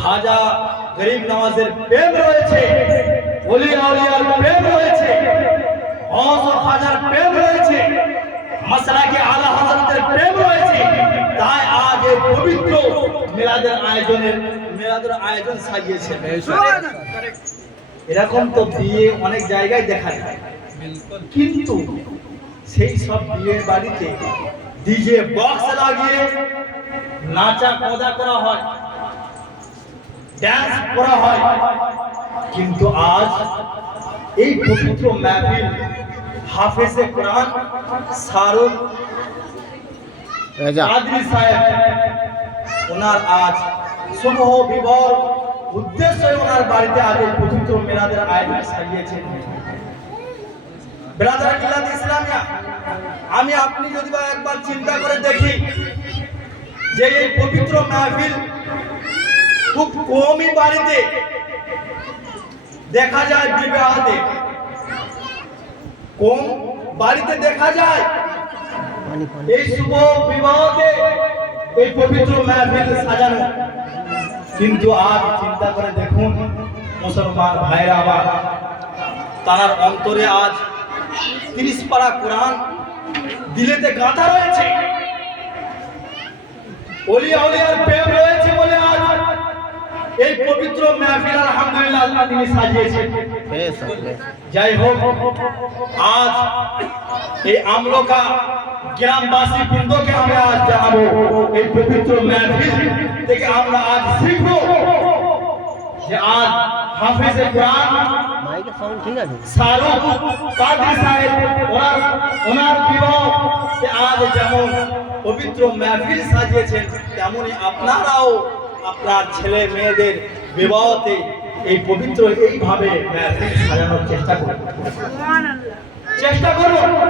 খাজা গরিব নওয়াজের প্রেম রয়েছে আউলিয়ার প্রেম রয়েছে খাজার প্রেম রয়েছে প্রেম রয়েছে। তাই পবিত্র আয়োজন সাজিয়েছে। এরকম তো বিয়ে অনেক জায়গায় দেখা যায়। কিন্তু সেই সব বিয়ে বাড়িতে ডিজে বক্স লাগিয়ে নাচা কদা করা হয়। ড্যান্স করা হয়। কিন্তু আজ এই পবিত্র মাহফিল হাফেজে কোরআন সারুল রাজা। কাদরি সাহেব ওনার আজ শুভ বিবাহ উদ্দেশ্যে ওনার বাড়িতে আজ এই পবিত্র মেলাদের আয়োজন সাজিয়েছেন ব্রাদার মিলাদ ইসলামিয়া আমি আপনি যদি বা একবার চিন্তা করে দেখি যে এই পবিত্র মাহফিল খুব কমই বাড়িতে। দেখা যায় বিবাহতে কম বাড়িতে দেখা যায়। এই শুভ বিবাহতে এই পবিত্র মাহফিল সাজানো। কিন্তু আজ চিন্তা করে দেখুন, মুসলমান ভাইরা আবার। তার অন্তরে আজ তিরিশ পারা কোরআন দিলেতে গাঁথা রয়েছে। অলি আউলিয়ার প্রেম এই পবিত্র মাহফিল আলহামদুলিল্লাহ আল্লাহ তিনি সাজিয়েছেন। যাই হোক আজ এই আমলকা গ্রামবাসী বৃন্দকে আমরা আজ জানাব এই পবিত্র মাহফিল থেকে আমরা আজ শিখব যে আজ হাফিজে কোরআন সাউন্ড ঠিক আছে? শাহরুখ কাদরি সাহেব ওনার ওনার বিবাহ আজ যেমন পবিত্র মাহফিল সাজিয়েছেন তেমনি আপনারাও আপনার ছেলে মেয়েদের বিবাহতে এই পবিত্র এইভাবে সাজানোর চেষ্টা করুন। চেষ্টা করুন।